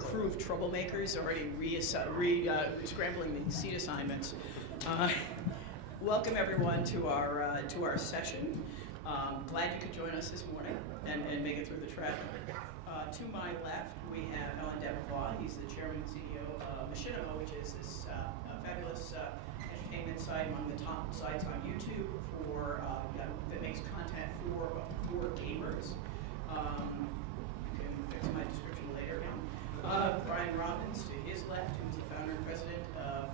crew of troublemakers already scrambling the seat assignments. Welcome everyone to our session. Glad you could join us this morning and make it through the traffic. To my left, we have Alan Debevois. He's the chairman and CEO of Machinima, which is this fabulous entertainment site, among the top sites on YouTube that makes content for gamers. You can fix my description later. Brian Robbins, to his left, who's the founder and president of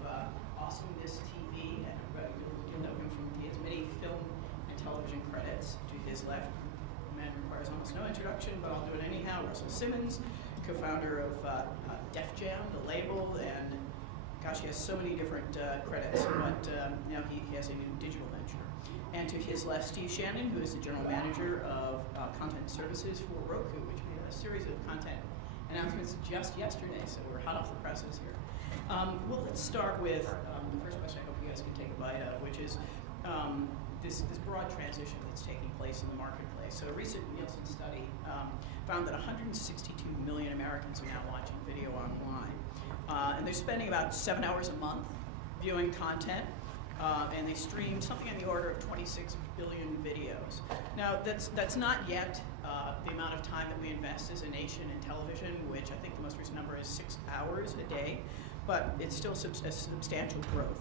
Awesomeness TV. You'll know him from his many film and television credits. To his left, the man requires almost no introduction, but I'll do it anyhow. Russell Simmons, co-founder of Def Jam, the label, and gosh, he has so many different credits, but now he has a new digital venture. And to his left, Steve Shannon, who is the general manager of content services for Roku, which made a series of content announcements just yesterday, so we're hot off the presses here. Well, let's start with the first question I hope you guys can take a bite of, which is this broad transition that's taking place in the marketplace. So a recent Nielsen study found that 162 million Americans are now watching video online. And they're spending about 7 hours a month viewing content, and they stream something in the order of 26 billion videos. Now, that's not yet the amount of time that we invest as a nation in television, which I think the most recent number is 6 hours a day, but it's still a substantial growth.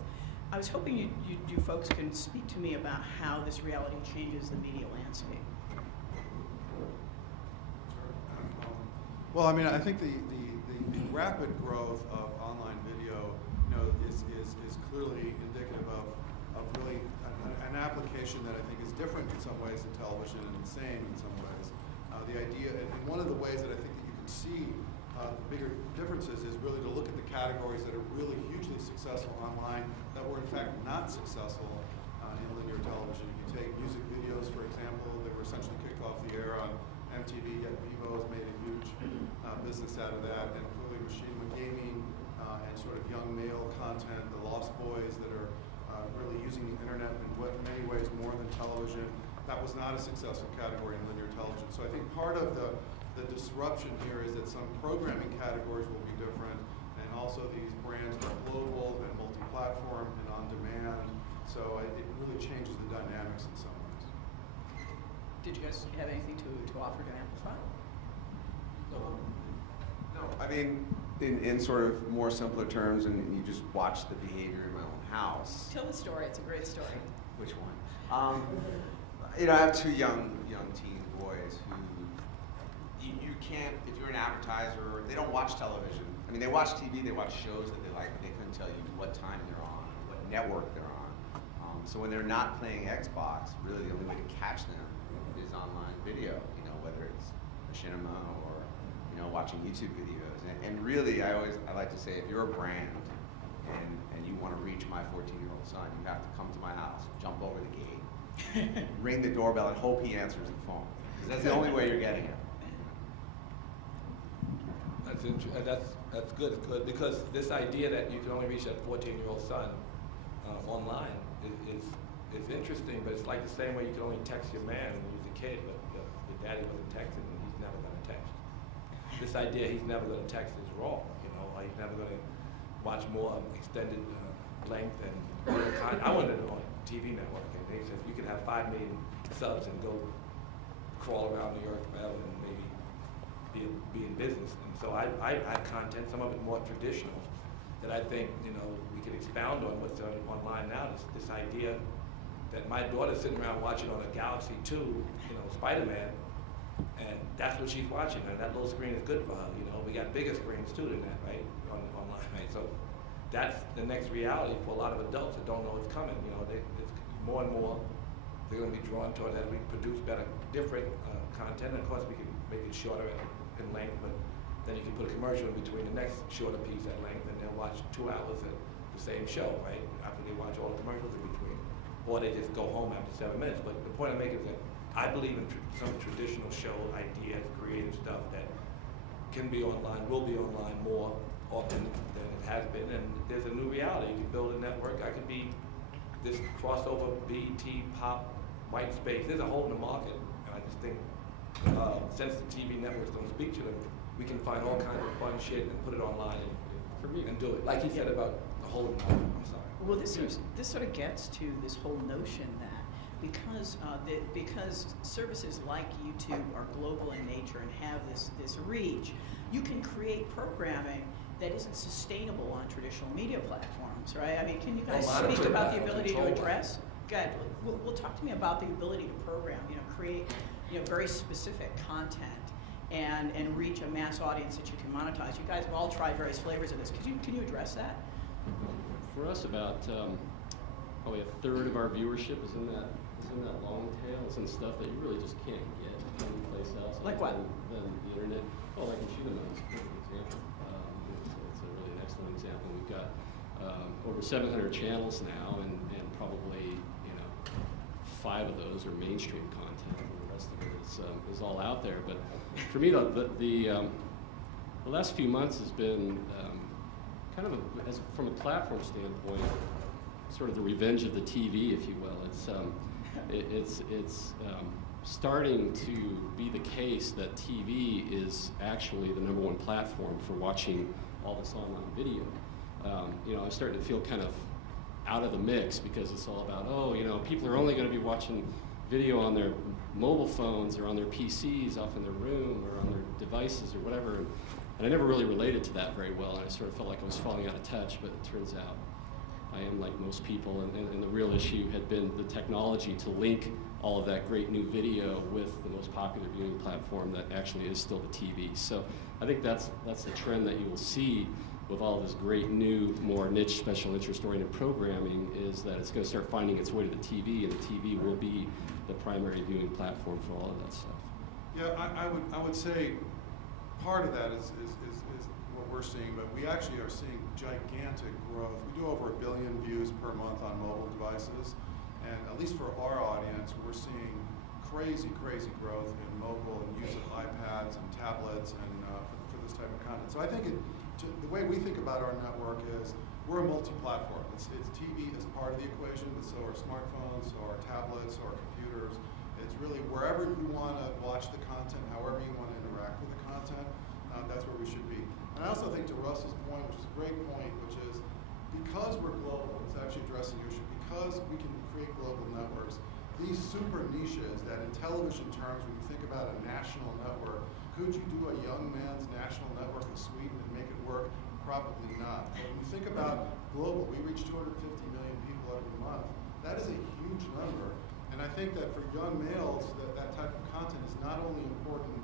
I was hoping you folks can speak to me about how this reality changes the media landscape. Well, I mean, I think the rapid growth of online video, is clearly indicative of really an application that I think is different in some ways than television and the same in some ways. The idea, and one of the ways that I think that you can see bigger differences is really to look at the categories that are really hugely successful online that were in fact not successful in linear television. You take music videos, for example, that were essentially kicked off the air on MTV, yet Vivo has made a huge business out of that, and clearly machinima gaming and sort of young male content, the Lost Boys that are really using the internet in many ways more than television. That was not a successful category in linear television. So I think part of the disruption here is that some programming categories will be different, and also these brands are global and multi-platform and on-demand. So it really changes the dynamics in some ways. Did you guys have anything to offer to amplify? No, I mean, in sort of more simpler terms, and you just watch the behavior in my own house. Tell the story. It's a great story. Which one? I have two young teen boys who you can't, if you're an advertiser, they don't watch television. I mean, they watch TV, they watch shows that they like, but they couldn't tell you what time they're on, what network they're on. So when they're not playing Xbox, really the only way to catch them is online video, whether it's machinima or, watching YouTube videos. And really, I like to say, if you're a brand and you want to reach my 14-year-old son, you have to come to my house, jump over the gate, ring the doorbell, and hope he answers the phone. Because that's the only way you're getting it. That's good. It's good because this idea that you can only reach that 14-year-old son online is interesting, but it's like the same way you can only text your man when he was a kid, but your daddy wasn't texting and he's never going to text. This idea he's never going to text is wrong. He's never going to watch more extended length and real content. I wanted it on TV network, and they said you could have 5 million subs and go crawl around New York forever and maybe be in business. And so I have content, some of it more traditional, that I think we could expound on what's online now. This idea that my daughter's sitting around watching on a Galaxy 2, Spider-Man, and that's what she's watching, and that little screen is good for her. We got bigger screens too than that, right? Online, right? So that's the next reality for a lot of adults that don't know what's coming. It's more and more they're going to be drawn toward as we produce better, different content. And of course, we can make it shorter in length, but then you can put a commercial in between the next shorter piece at length, and they'll watch 2 hours of the same show, right? After they watch all the commercials in between, or they just go home after 7 minutes. But the point I'm making is that I believe in some traditional show ideas, creative stuff that can be online, will be online more often than it has been, and there's a new reality. You can build a network. I could be this crossover BET, pop, white space. There's a hole in the market, and I just think since the TV networks don't speak to them, we can find all kinds of fun shit and put it online and do it. Like he said Yeah. about the whole, I'm sorry. Well, this sort of gets to this whole notion that because services like YouTube are global in nature and have this reach, you can create programming that isn't sustainable on traditional media platforms, right? I mean, can you guys Monitor speak about that, the ability to control that. address? Good. Well, talk to me about the ability to program, create, very specific content and reach a mass audience that you can monetize. You guys have all tried various flavors of this. Can you address that? For us, about probably a third of our viewership is in that long tail. It's in stuff that you really just can't get anyplace else. Like what? Than the internet. Oh, like Shooter is a perfect example. It's a really an excellent example. We've got over 700 channels now, and probably 5 of those are mainstream content, and the rest of it is all out there. But for me, the last few months has been kind of from a platform standpoint, sort of the revenge of the TV, if you will. It's starting to be the case that TV is actually the #1 platform for watching all this online video. I'm starting to feel kind of out of the mix because it's all about, people are only going to be watching video on their mobile phones or on their PCs off in their room or on their devices or whatever. And I never really related to that very well, and I sort of felt like I was falling out of touch, but it turns out I am like most people, and the real issue had been the technology to link all of that great new video with the most popular viewing platform that actually is still the TV. So I think that's the trend that you will see with all this great new, more niche, special interest-oriented programming, is that it's going to start finding its way to the TV, and the TV will be the primary viewing platform for all of that stuff. Yeah, I would say part of that is what we're seeing, but we actually are seeing gigantic growth. We do over 1 billion views per month on mobile devices, and at least for our audience, we're seeing crazy growth in mobile and use of iPads and tablets and for this type of content. So I think the way we think about our network is we're a multi-platform. It's TV as part of the equation, but so are smartphones, so are tablets, so are computers. It's really wherever you want to watch the content, however you want to interact with the content, that's where we should be. And I also think to Russ's point, which is a great point, which is because we're global, it's actually addressing your issue, because we can create global networks, these super niches that in television terms, when you think about a national network, could you do a young man's national network in Sweden and make it work? Probably not. But when you think about global, we reach 250 million people every month. That is a huge number. And I think that for young males, that type of content is not only important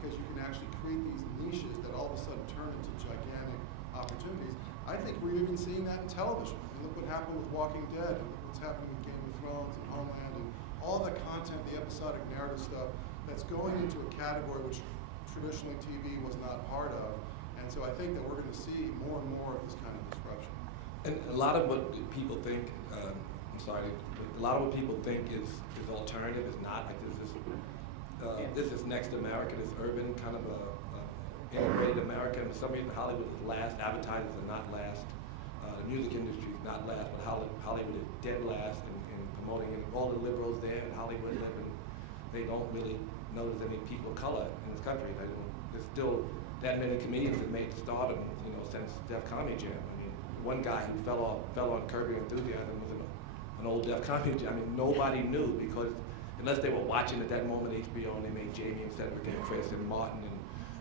because you can actually create these niches that all of a sudden turn into gigantic opportunities. I think we're even seeing that in television. I mean, look what happened with Walking Dead, and look what's happening with Game of Thrones and Homeland, and all the content, the episodic narrative stuff that's going into a category which traditionally TV was not part of. And so I think that we're going to see more and more of this kind of disruption. And a lot of what people think, a lot of what people think is alternative is not. Like this is next America, this urban kind of integrated America. And for some reason, Hollywood is last. Advertisers are not last. The music industry is not last, but Hollywood is dead last in promoting it. All the liberals there in Hollywood live in, they don't really notice any people of color in this country. There's still that many comedians that made stardom, since Def Comedy Jam. I mean, one guy who fell on Curb Your Enthusiasm was an old Def Comedy Jam. I mean, nobody knew because unless they were watching at that moment HBO and they made Jamie and Cedric and Chris and Martin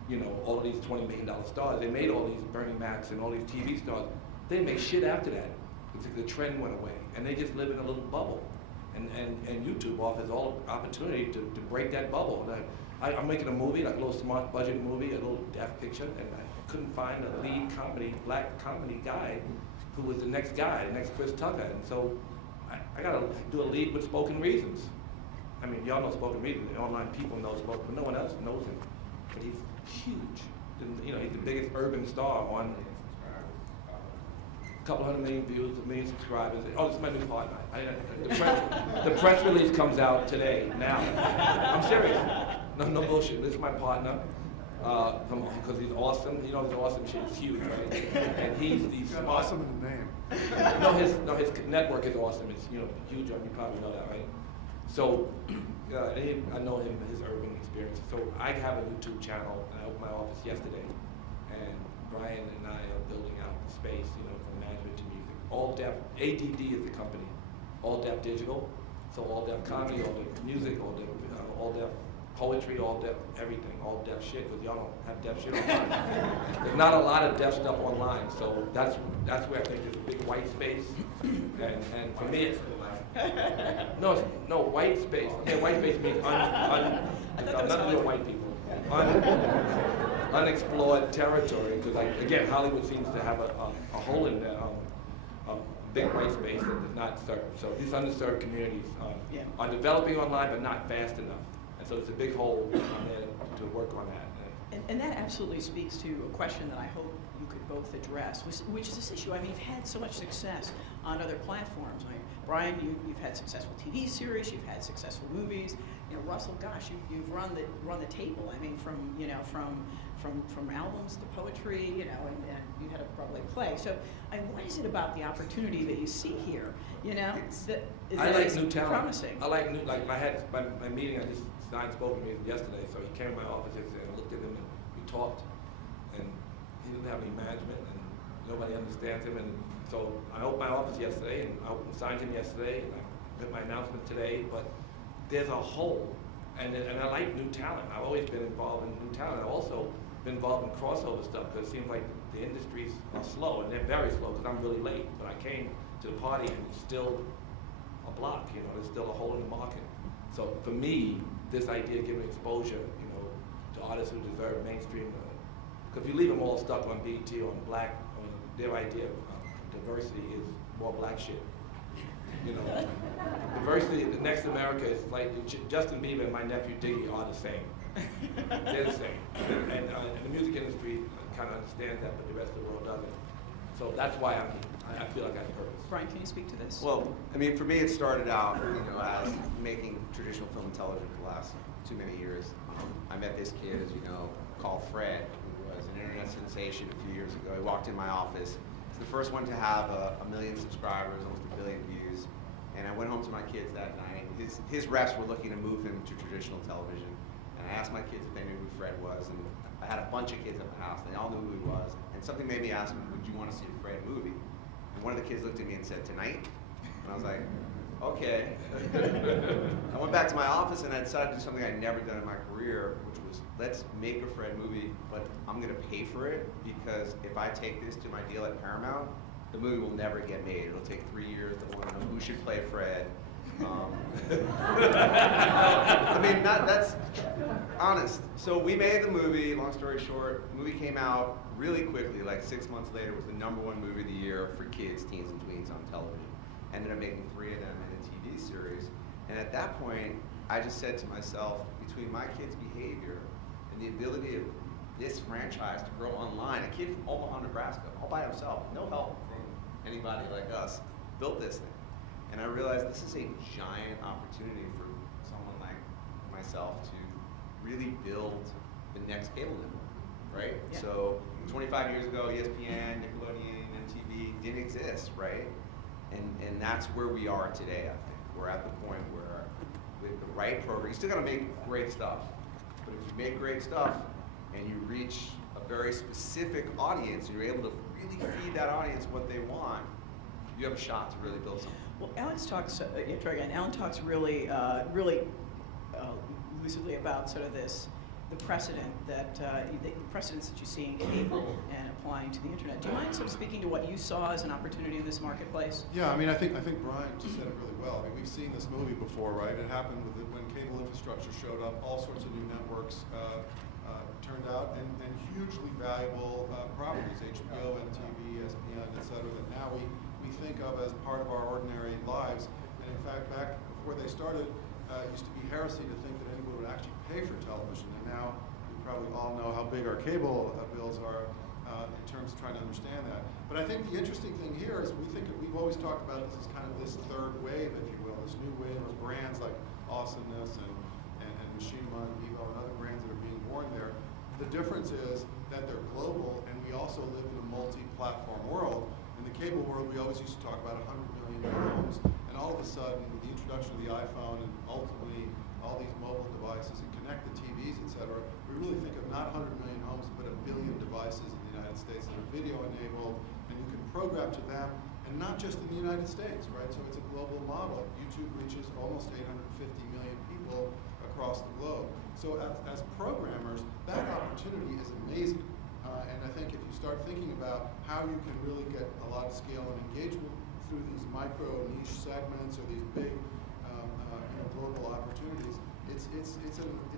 and all of these $20 million stars. They made all these Bernie Macs and all these TV stars. They made shit after that. The trend went away, and they just live in a little bubble. And YouTube offers all opportunity to break that bubble. And I'm making a movie, like a little smart budget movie, a little deaf picture, and I couldn't find a lead black comedy guy who was the next guy, the next Chris Tucker. And so I got to do a lead with Spoken Reasons. I mean, y'all know Spoken Reasons. The online people know Spoken, but no one else knows him. But he's huge. He's the biggest urban star on a couple 100 million views, 1 million subscribers. Oh, this is my new partner. The press release comes out today, now. I'm serious. No bullshit. This is my partner. Because he's awesome. He's awesome shit. He's huge, right? And he's the Awesome in the name. no, his network is awesome. It's huge. You probably know that, right? So I know him, his urban experience. So I have a YouTube channel, and I opened my office yesterday, and Brian and I are building out the space, from management to music. All deaf, ADD is the company, all deaf digital, so all deaf comedy, all deaf music, all deaf poetry, all deaf everything, all deaf shit, because y'all don't have deaf shit online. There's not a lot of deaf stuff online, so that's where I think there's a big white space, and for me, no, white space. Okay, white space means nothing to do with white people. Unexplored territory, because again, Hollywood seems to have a hole in there, a big white space that is not served. So these underserved communities are developing online, but not fast enough. And so there's a big hole on there to work on that. And that absolutely speaks to a question that I hope you could both address, which is this issue. I mean, you've had so much success on other platforms. Brian, you've had successful TV series, you've had successful movies. Russell, gosh, you've run the table. I mean, from albums to poetry, and you had a Broadway play. So, what is it about the opportunity that you see here? I like new talent. Promising. I like I had my meeting. I just signed spoken meeting yesterday. So he came to my office yesterday, and I looked at him and we talked, and he didn't have any management, and nobody understands him. And so I opened my office yesterday, and I signed him yesterday, and I did my announcement today. But there's a hole, and I like new talent. I've always been involved in new talent. I've also been involved in crossover stuff because it seems like the industries are slow, and they're very slow because I'm really late. But I came to the party, and it's still a block. There's still a hole in the market. So for me, this idea of giving exposure, to artists who deserve mainstream, because if you leave them all stuck on BET or on black, their idea of diversity is more black shit. Diversity, the next America is like Justin Bieber and my nephew Diggy are the same. They're the same. And the music industry kind of understands that, but the rest of the world doesn't. So that's why I feel like I have purpose. Brian, can you speak to this? Well, I mean, for me, it started out, as making traditional film and television for the last too many years. I met this kid, as you know, called Fred, who was an internet sensation a few years ago. He walked in my office. He's the first one to have a million subscribers, almost 1 billion views. And I went home to my kids that night. His reps were looking to move him to traditional television. And I asked my kids if they knew who Fred was. And I had a bunch of kids at my house. They all knew who he was. And something made me ask them, would you want to see a Fred movie? And one of the kids looked at me and said, tonight? And I was like, okay. I went back to my office and I decided to do something I'd never done in my career, which was, let's make a Fred movie, but I'm going to pay for it, because if I take this to my deal at Paramount, the movie will never get made. It'll take 3 years. They'll want to know who should play Fred. I mean, that's honest. So we made the movie, long story short. The movie came out really quickly, like 6 months later. It was the #1 movie of the year for kids, teens, and tweens on television. Ended up making 3 of them in a TV series. And at that point, I just said to myself, between my kid's behavior and the ability of this franchise to grow online, a kid from Omaha, Nebraska, all by himself, no help from anybody like us, built this thing. And I realized this is a giant opportunity for someone like myself to really build the next cable network, right? Yeah. So 25 years ago, ESPN, Nickelodeon, MTV didn't exist, right? And that's where we are today, I think. We're at the point where with the right program, you still gotta make great stuff. But if you make great stuff and you reach a very specific audience, and you're able to really feed that audience what they want, you have a shot to really build something. Well, Alan talks really lucidly about sort of the precedent the precedents that you see in cable and applying to the internet. Do you mind sort of speaking to what you saw as an opportunity in this marketplace? Yeah, I mean, I think Brian just said it really well. I mean, we've seen this movie before, right? It happened when cable infrastructure showed up. All sorts of new networks turned out, and hugely valuable properties, HBO, MTV, ESPN, et cetera, that now we think of as part of our ordinary lives. And in fact, back before they started, it used to be heresy to think that anyone would actually pay for television. And now we probably all know how big our cable bills are in terms of trying to understand that. But I think the interesting thing here is we've always talked about this as kind of this third wave, if you will, this new wave of brands like Awesomeness and Machinima and Vivo and other brands that are being born there. The difference is that they're global, and we also live in a multi-platform world. In the cable world, we always used to talk about 100 million homes, and And all of a sudden, with the introduction of the iPhone and ultimately all these mobile devices and connected TVs, et cetera, we really think of not 100 million homes, but 1 billion devices in the United States that are video enabled, and you can program to them, and not just in the United States, right? So it's a global model. YouTube reaches almost 850 million people across the globe. So as programmers, that opportunity is amazing. And I think if you start thinking about how you can really get a lot of scale and engagement through these micro niche segments or these big global opportunities, it's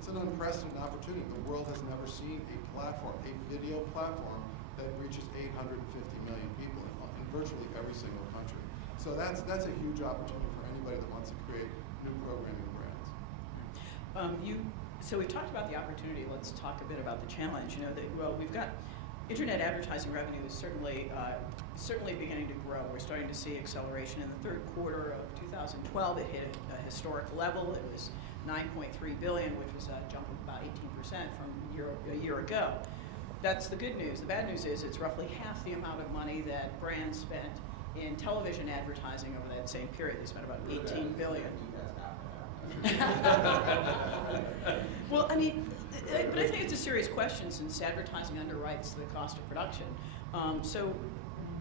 an unprecedented opportunity. The world has never seen a platform, a video platform that reaches 850 million people in virtually every single country. So that's a huge opportunity for anybody that wants to create new programming brands. So we've talked about the opportunity. Let's talk a bit about the challenge. We've got internet advertising revenue is certainly beginning to grow. We're starting to see acceleration in the third quarter of 2012. It hit a historic level. It was $9.3 billion, which was a jump of about 18% from a year ago. That's the good news. The bad news is it's roughly half the amount of money that brands spent in television advertising over that same period. They spent about $18 billion. Well, I mean, but I think it's a serious question since advertising underwrites the cost of production. So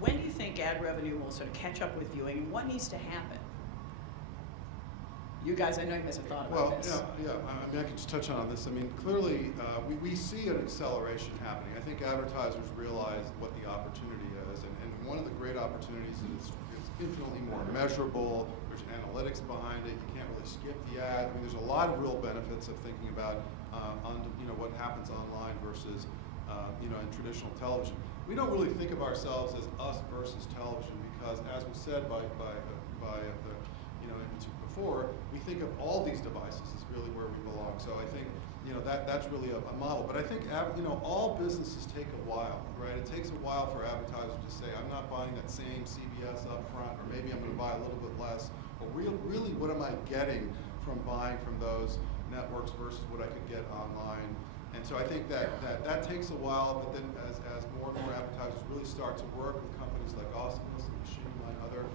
when do you think ad revenue will sort of catch up with viewing, and what needs to happen? You guys, I know you guys have thought about this. Yeah. I mean, I can just touch on this. I mean, clearly, we see an acceleration happening. I think advertisers realize what the opportunity is, and one of the great opportunities is it's infinitely more measurable. There's analytics behind it. You can't really skip the ad. I mean, there's a lot of real benefits of thinking about what happens online versus in traditional television. We don't really think of ourselves as us versus television because, as was said by before, we think of all these devices as really where we belong. So I think that's really a model. But I think all businesses take a while, right? It takes a while for advertisers to say, I'm not buying that same CBS up front, or maybe I'm going to buy a little bit less. But really, what am I getting from buying from those networks versus what I could get online? And so I think that takes a while, but then as more and more advertisers really start to work with companies like Awesomeness and Machinima and other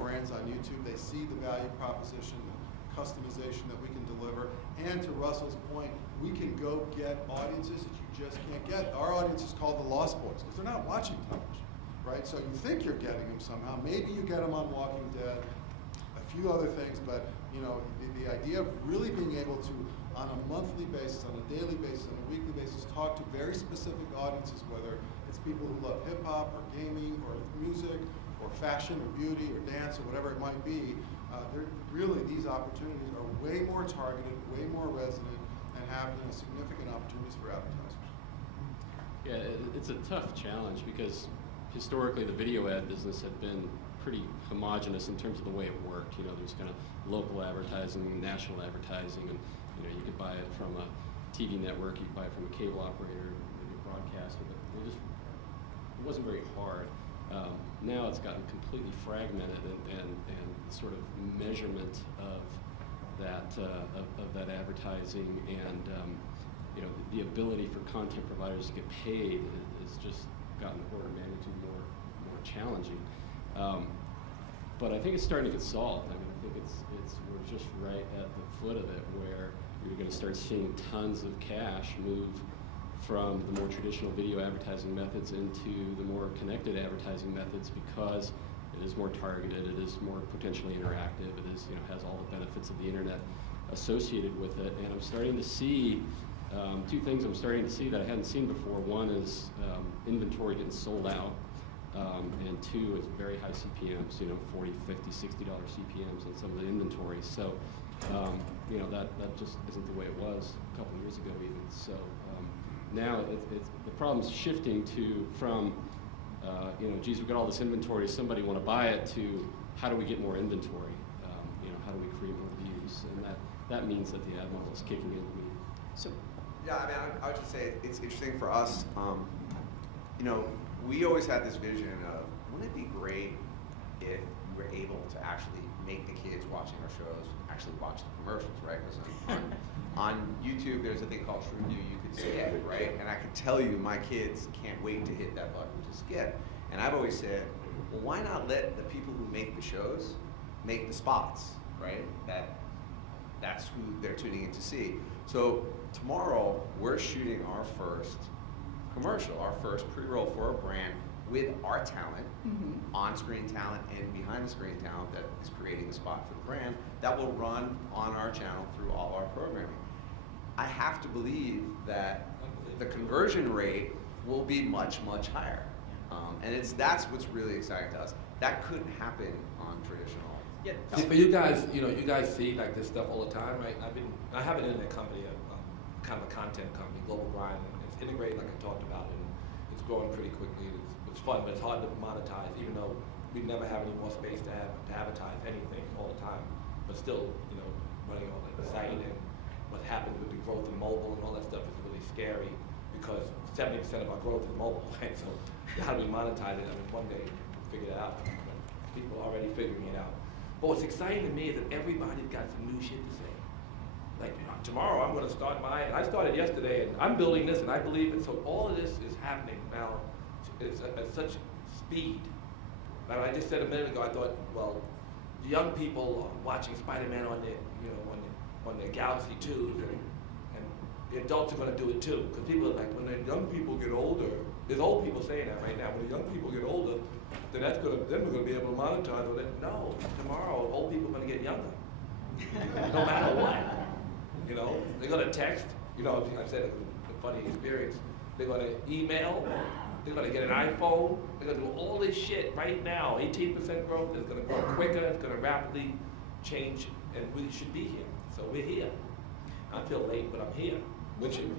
brands on YouTube, they see the value proposition, the customization that we can deliver, and to Russell's point, we can go get audiences that you just can't get. Our audience is called the Lost Boys because they're not watching television, right? So you think you're getting them somehow. Maybe you get them on Walking Dead, a few other things, but the idea of really being able to, on a monthly basis, on a daily basis, on a weekly basis, talk to very specific audiences, whether it's people who love hip hop or gaming or music or fashion or beauty or dance or whatever it might be. Really, these opportunities are way more targeted, way more resonant, and have significant opportunities for advertisers. Yeah, it's a tough challenge because historically the video ad business had been pretty homogenous in terms of the way it worked. There's kind of local advertising, national advertising, and you could buy it from a TV network, you could buy it from a cable operator, maybe a broadcaster, but it wasn't very hard. Now it's gotten completely fragmented, and sort of measurement of that advertising and the ability for content providers to get paid has just gotten an order of magnitude more challenging. But I think it's starting to get solved. I mean, I think we're just right at the foot of it where you're going to start seeing tons of cash move from the more traditional video advertising methods into the more connected advertising methods because it is more targeted, it is more potentially interactive, it is has all the benefits of the internet associated with it. And I'm starting to see two things I'm starting to see that I hadn't seen before. One is inventory getting sold out. And two is very high CPMs, $40, $50, $60 CPMs on some of the inventory. So, that just isn't the way it was a couple of years ago even. So now the problem's shifting from geez, we've got all this inventory, somebody want to buy it, to how do we get more inventory? How do we create more views? And that means that the ad model is kicking in. So, yeah, I mean, I would just say it's interesting for us. We always had this vision of, wouldn't it be great if we were able to actually make the kids watching our shows actually watch the commercials, right? Because on YouTube, there's a thing called True View. You could skip, right? And I can tell you, my kids can't wait to hit that button to skip. And I've always said, well, why not let the people who make the shows make the spots, right? That's who they're tuning in to see. So tomorrow we're shooting our first commercial, our first pre-roll for a brand with our talent, on-screen talent and behind-the-screen talent that is creating the spot for the brand that will run on our channel through all our programming. I have to believe that the conversion rate will be much, much higher. And that's what's really exciting to us. That couldn't happen on traditional. Yeah. See, for you guys, you know, you guys see like this stuff all the time, right? I have an internet company, kind of a content company, Global Grind, and it's integrated like I talked about, and it's growing pretty quickly. It's fun, but it's hard to monetize, even though we never have any more space to advertise anything all the time. But still, you know, running all the site and what's happened with the growth in mobile and all that stuff is really scary because 70% of our growth is mobile, right? So how do we monetize it? I mean, one day we'll figure it out. People are already figuring it out. But what's exciting to me is that everybody's got some new shit to say. Like, you know, tomorrow I'm going to start and I started yesterday, and I'm building this, and I believe it. So all of this is happening now. It's at such speed. Like I just said a minute ago, I thought, well, the young people are watching Spider-Man on their, you know, on their Galaxy 2s, and the adults are going to do it too. Because people are like, when the young people get older, there's old people saying that right now. When the young people get older, then we're going to be able to monetize on it. No, tomorrow old people are going to get younger, no matter what. You know, they're going to text. You know, I said a funny experience. They're going to email. They're going to get an iPhone. They're going to do all this shit right now. 18% growth. It's going to grow quicker. It's going to rapidly change, and we should be here. So we're here. I feel late, but I'm here. With you.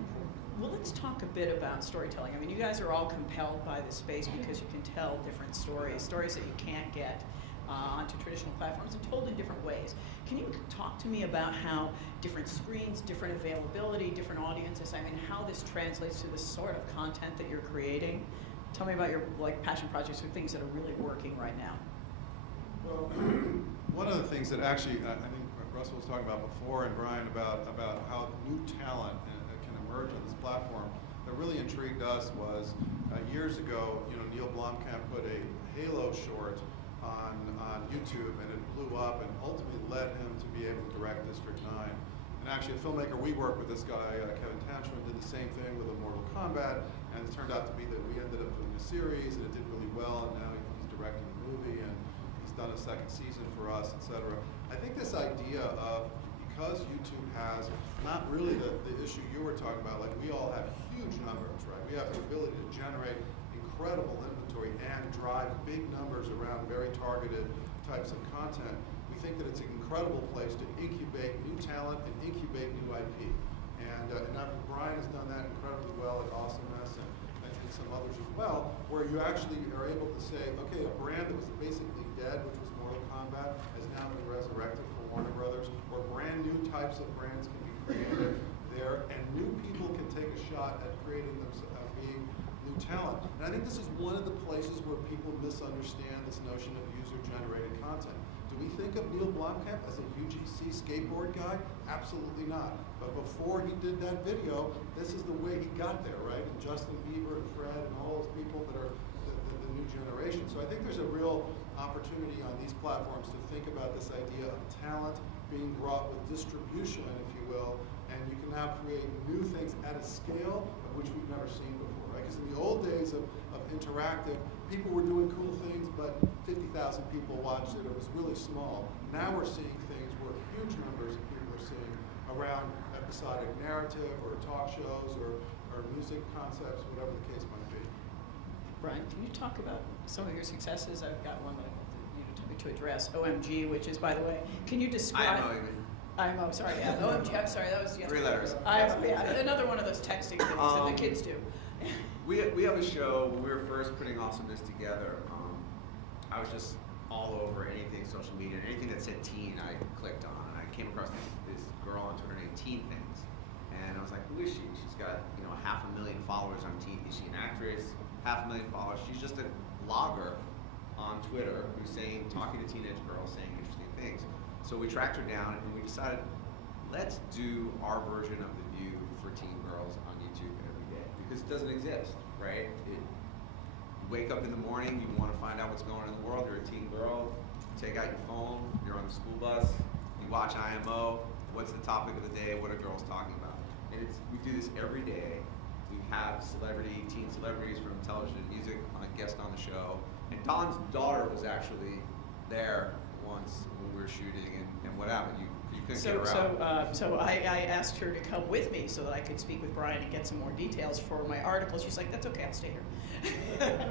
Well, let's talk a bit about storytelling. I mean, you guys are all compelled by this space because you can tell different stories that you can't get onto traditional platforms and told in different ways. Can you talk to me about how different screens, different availability, different audiences, I mean, how this translates to the sort of content that you're creating? Tell me about your passion projects or things that are really working right now. Well, one of the things that actually I think Russell was talking about before, and Brian, about how new talent can emerge on this platform, that really intrigued us was years ago, you know, Neil Blomkamp put a Halo short on YouTube, and it blew up and ultimately led him to be able to direct District 9. And actually a filmmaker we worked with, this guy, Kevin Tanchman, did the same thing with Mortal Kombat, and it turned out to be that we ended up doing a series, and it did really well, and now he's directing the movie, and he's done a second season for us, etc. I think this idea of, because YouTube has not really the issue you were talking about, like we all have huge numbers, right? We have the ability to generate incredible inventory and drive big numbers around very targeted types of content. We think that it's an incredible place to incubate new talent and incubate new IP. And Brian has done that incredibly well at Awesomeness and I think some others as well, where you actually are able to say, okay, a brand that was basically dead, which was Mortal Kombat, has now been resurrected for Warner Brothers, or brand new types of brands can be created there, and new people can take a shot at creating themselves, being new talent. And I think this is one of the places where people misunderstand this notion of user-generated content. Do we think of Neil Blomkamp as a UGC skateboard guy? Absolutely not. But before he did that video, this is the way he got there, right? And Justin Bieber and Fred and all those people that are the new generation. So I think there's a real opportunity on these platforms to think about this idea of talent being brought with distribution, if you will, and you can now create new things at a scale of which we've never seen before, right? Because in the old days of interactive, people were doing cool things, but 50,000 people watched it. It was really small. Now we're seeing things where huge numbers of people are seeing around episodic narrative or talk shows or music concepts, whatever the case might be. Brian, can you talk about some of your successes? I've got one that you told me to address, OMG, which is, by the way, can you describe... IMO, sorry, yeah, OMG, I'm sorry, that was yesterday. 3 letters. IMO, yeah, another one of those texting things that the kids do. We have a show, when we were first putting Awesomeness together, I was just all over anything social media, and anything that said teen I clicked on, and I came across this girl on Twitter named Teen Things, and I was like, who is she? She's got 500,000 followers on Teen. Is she an actress? 500,000 followers. She's just a blogger on Twitter who's talking to teenage girls, saying interesting things. So we tracked her down, and we decided, let's do our version of The View for teen girls on YouTube every day, because it doesn't exist, right? You wake up in the morning, you want to find out what's going on in the world, you're a teen girl, take out your phone, you're on the school bus, you watch IMO, what's the topic of the day, what are girls talking about? And we do this every day. We have teen celebrities from television and music guest on the show. And Don's daughter was actually there once when we were shooting, and what happened? You couldn't get her out. So I asked her to come with me so that I could speak with Brian and get some more details for my article. She's like, that's okay, I'll stay here.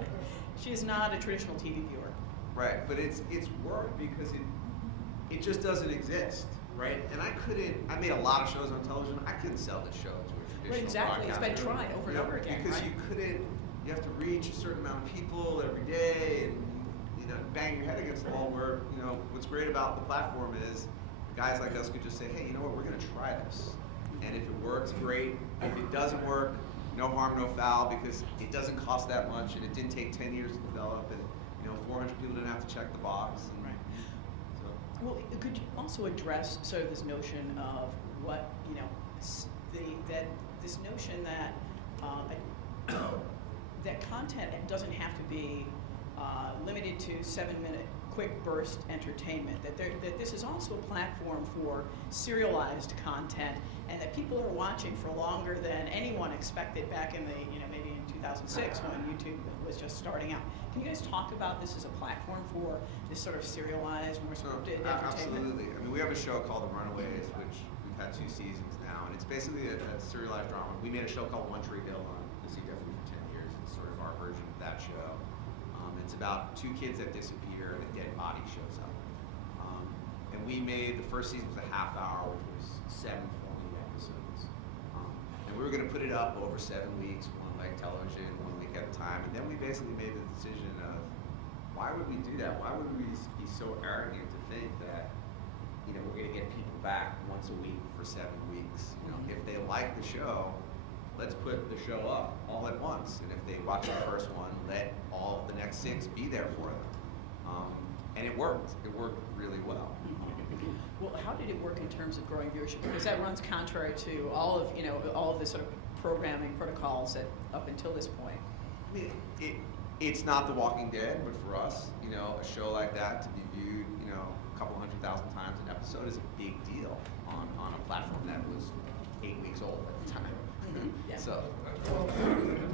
She is not a traditional TV viewer. Right, but it's work because it just doesn't exist, right? And I made a lot of shows on television. I couldn't sell this show to a traditional Right, exactly. It's been broadcaster. tried over and over again, because right? you have to reach a certain amount of people every day, and bang your head against the wall. Where what's great about the platform is guys like us could just say, hey, you know what, we're going to try this, and if it works, great. If it doesn't work, no harm, no foul, because it doesn't cost that much, and it didn't take 10 years to develop, and 400 people didn't have to check the box. And, Right. so. Well, could you also address sort of this notion of what, this notion that that content doesn't have to be limited to 7-minute quick burst entertainment, that this is also a platform for serialized content, and that people are watching for longer than anyone expected back in the, maybe in 2006 when YouTube was just starting out. Can you guys talk about this as a platform for this sort of serialized, more scripted entertainment? Absolutely. I mean, we have a show called The Runaways, which we've had 2 seasons now, and it's basically a serialized drama. We made a show called One Tree Hill on the CW for 10 years. It's sort of our version of that show. It's about 2 kids that disappear and a dead body shows up. And we made, the first season was a half hour, which was 7 full episodes. And we were going to put it up over 7 weeks, one like television, 1 week at a time. And then we basically made the decision of, why would we do that? Why would we be so arrogant to think that, we're going to get people back once a week for 7 weeks? If they like the show, let's put the show up all at once. And if they watch the first one, let all the next 6 be there for them. And it worked. It worked really well. Well, how did it work in terms of growing viewership? Because that runs contrary to all of the sort of programming protocols up until this point. I mean, it's not The Walking Dead, but for us, a show like that to be viewed, a couple 100,000 times an episode is a big deal on a platform that was 8 weeks old at the time. Yeah. So.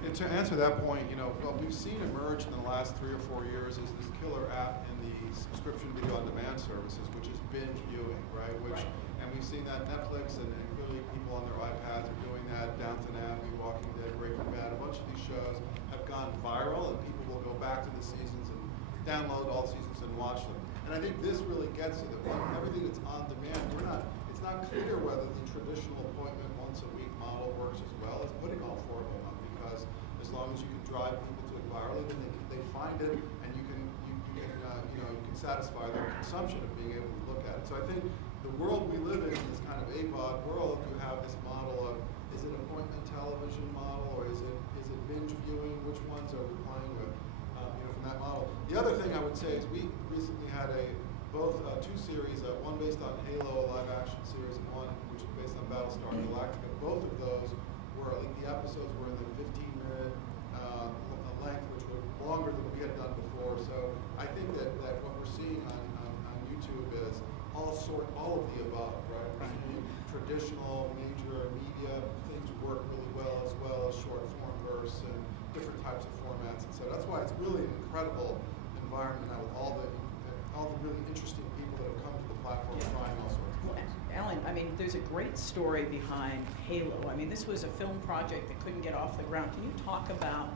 And to answer that point, what we've seen emerge in the last 3 or 4 years is this killer app in the subscription video on demand services, which is binge viewing, right? And we've seen that Netflix and clearly people on their iPads are doing that. Downton Abbey, Walking Dead, Breaking Bad, a bunch of these shows have gone viral, and people will go back to the seasons and download all the seasons and watch them. And I think this really gets to that. Everything that's on demand, it's not clear whether the traditional appointment once a week model works as well as putting all 4 of them up, because as long as you can drive people to it virally, then they find it, and you can satisfy their consumption of being able to look at it. So I think the world we live in, this kind of AVOD world, you have this model of, is it appointment television model, or is it binge viewing? Which ones are we playing with? From that model. The other thing I would say is we recently had both 2 series, one based on Halo, a live action series, and one which is based on Battlestar Galactica. Both of those were, the episodes were in the 15-minute length, which were longer than we had done before. So I think that what we're seeing on YouTube is all of the above, right? Traditional major media things work really well as short form bursts and different types of formats, and so that's why it's really an incredible environment now with all the really interesting people that have come to the platform trying all sorts of things. Alan, I mean, there's a great story behind Halo. I mean, this was a film project that couldn't get off the ground. Can you talk about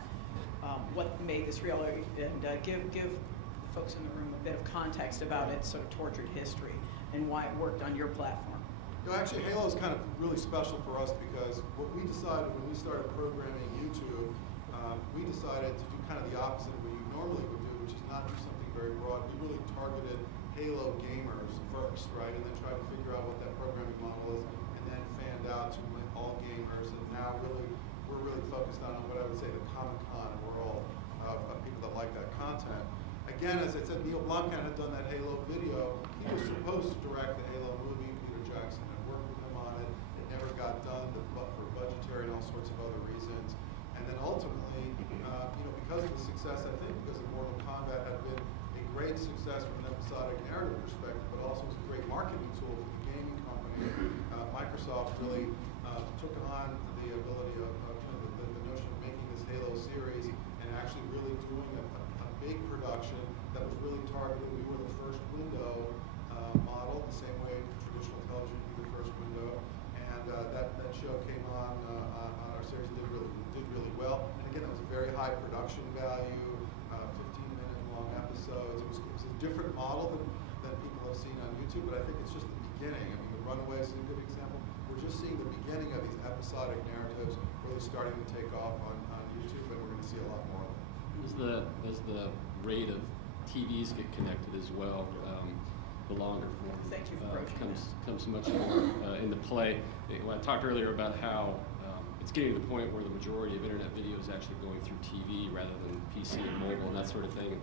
what made this real, and give folks in the room a bit of context about its sort of tortured history and why it worked on your platform? Actually, Halo is kind of really special for us because what we decided when we started programming YouTube, we decided to do kind of the opposite of what you normally would do, which is not do something very broad. We really targeted Halo gamers first, right, and then tried to figure out what that programming model is, and then fanned out to all gamers, and now we're really focused on what I would say the Comic-Con world of people that like that content. Again, as I said, Neil Blomkamp had done that Halo video. He was supposed to direct the Halo movie. Peter Jackson had worked with him on it. It never got done for budgetary and all sorts of other reasons. And then ultimately, because of the success, I think because of Mortal Kombat had been a great success from an episodic narrative perspective, but also as a great marketing tool for the gaming company. Microsoft really took on the ability of the notion of making this Halo series and actually really doing a big production that was really targeted. We were the first window model, the same way traditional television would be the first window. And that show came on our series and did really well. And again, it was a very high production value, 15-minute long episodes. It was a different model than people have seen on YouTube, but I think it's just the beginning. I mean, The Runaways is a good example. We're just seeing the beginning of these episodic narratives really starting to take off on YouTube, and we're going to see a lot more of them. As the rate of TVs get connected as well, the longer form Thank you for broaching comes much more into play. I talked earlier about how it's getting to the point where the majority of internet video is actually going through TV rather than PC and mobile and that sort of thing. And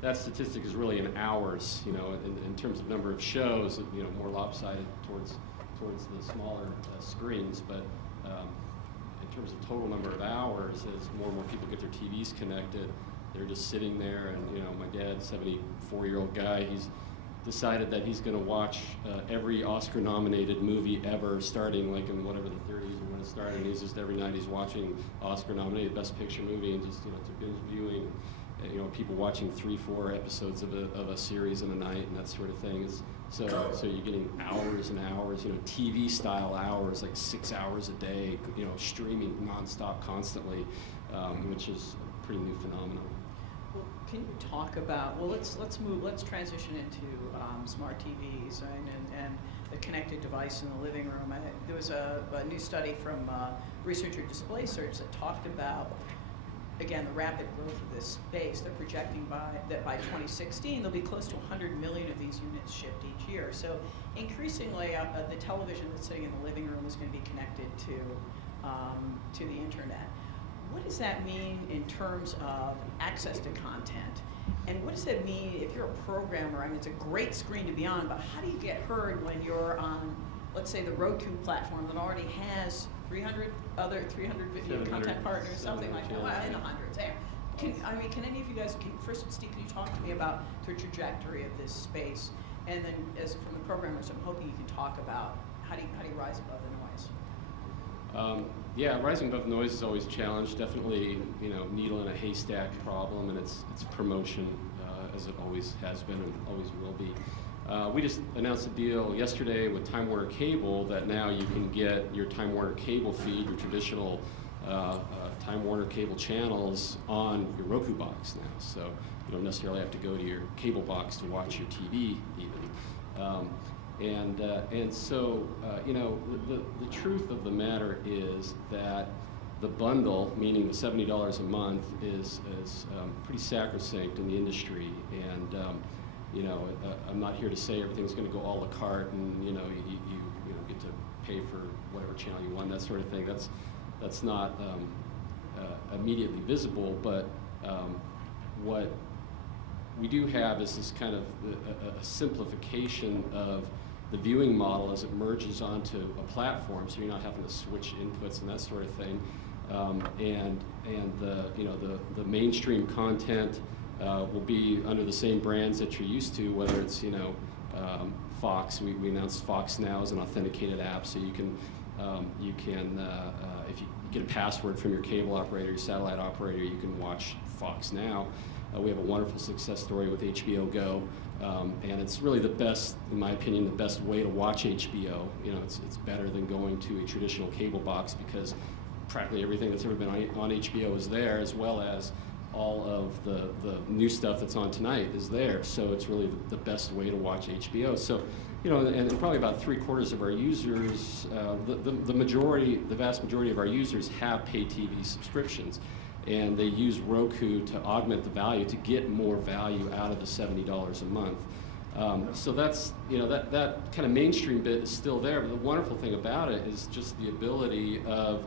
that statistic is really in hours, in terms of number of shows, more lopsided towards the smaller screens, but in terms of total number of hours, as more and more people get their TVs connected, they're just sitting there, and my dad, 74-year-old guy, he's decided that he's going to watch every Oscar-nominated movie ever, starting like in whatever the 30s or when it started. And he's just every night he's watching Oscar-nominated Best Picture movie, and just to binge viewing, people watching 3-4 episodes of a series in a night and that sort of thing. So you're getting hours and hours, TV style hours, like 6 hours a day, streaming nonstop constantly, which is a pretty new phenomenon. Well, can you talk about, let's transition into smart TVs and the connected device in the living room. There was a new study from Researcher Display Search that talked about, again, the rapid growth of this space. They're projecting that by 2016 there'll be close to 100 million of these units shipped each year. So increasingly, the television that's sitting in the living room is going to be connected to the internet. What does that mean in terms of access to content? And what does that mean if you're a programmer? I mean, it's a great screen to be on, but how do you get heard when you're on, let's say, the Roku platform that already has 300 video content partners, something like that, well, in the hundreds. Can any of you guys, first, Steve, can you talk to me about the trajectory of this space? And then, from the programmers, I'm hoping you can talk about how do you rise above the noise? Rising above noise is always a challenge. Definitely, needle in a haystack problem, and it's promotion, as it always has been and always will be. We just announced a deal yesterday with Time Warner Cable that now you can get your Time Warner Cable feed, your traditional Time Warner Cable channels on your Roku box now. So you don't necessarily have to go to your cable box to watch your TV even. So the truth of the matter is that the bundle, meaning the $70 a month, is pretty sacrosanct in the industry. And I'm not here to say everything's going to go a la carte and you get to pay for whatever channel you want, that sort of thing. That's not immediately visible, but what we do have is this kind of a simplification of the viewing model as it merges onto a platform, so you're not having to switch inputs and that sort of thing. And the mainstream content will be under the same brands that you're used to, whether it's Fox. We announced Fox Now as an authenticated app, so you can if you get a password from your cable operator, your satellite operator, you can watch Fox Now. We have a wonderful success story with HBO Go, and it's really the best, in my opinion, the best way to watch HBO. It's better than going to a traditional cable box because practically everything that's ever been on HBO is there, as well as all of the new stuff that's on tonight is there. So it's really the best way to watch HBO. So, and probably about 3/4 of our users, the vast majority of our users have pay TV subscriptions, and they use Roku to augment the value, to get more value out of the $70 a month. So that's, that kind of mainstream bit is still there, but the wonderful thing about it is just the ability of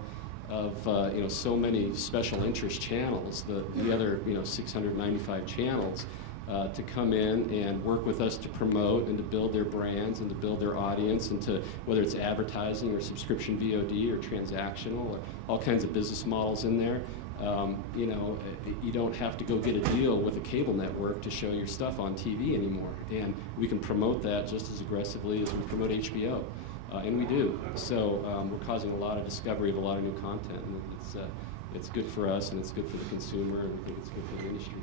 so many special interest channels, the other 695 channels, to come in and work with us to promote and to build their brands and to build their audience, and to, whether it's advertising or subscription VOD or transactional or all kinds of business models in there. You know, you don't have to go get a deal with a cable network to show your stuff on TV anymore. And we can promote that just as aggressively as we promote HBO. And we do. So we're causing a lot of discovery of a lot of new content. And it's good for us, and it's good for the consumer, and I think it's good for the industry.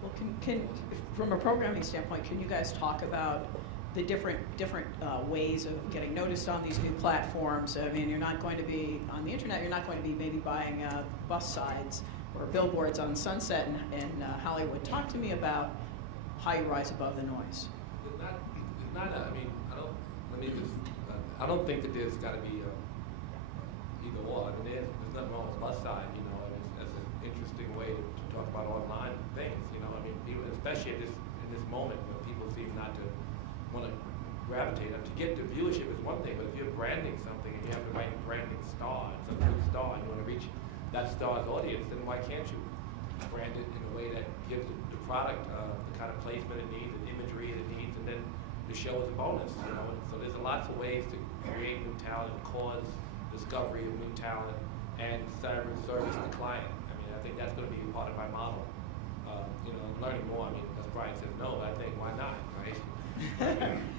Well, from a programming standpoint, can you guys talk about the different ways of getting noticed on these new platforms? I mean, you're not going to be on the internet. You're not going to be maybe buying bus sides or billboards on Sunset and Hollywood. Talk to me about how you rise above the noise. It's not. I mean, I don't think that there's got to be either or. I mean, there's nothing wrong with bus side. You know, I mean, that's an interesting way to talk about online things. You know, I mean, people, especially in this moment where people seem not to want to gravitate up. To get the viewership is one thing, but if you're branding something and you have the right branding star, some new star, and you want to reach that star's audience, then why can't you brand it in a way that gives the product the kind of placement it needs, the imagery it needs, and then the show is a bonus. You know, and so there's lots of ways to create new talent, cause discovery of new talent, and service the client. I mean, I think that's going to be part of my model. You know, learning more. I mean, as Brian says, no, but I think why not, right?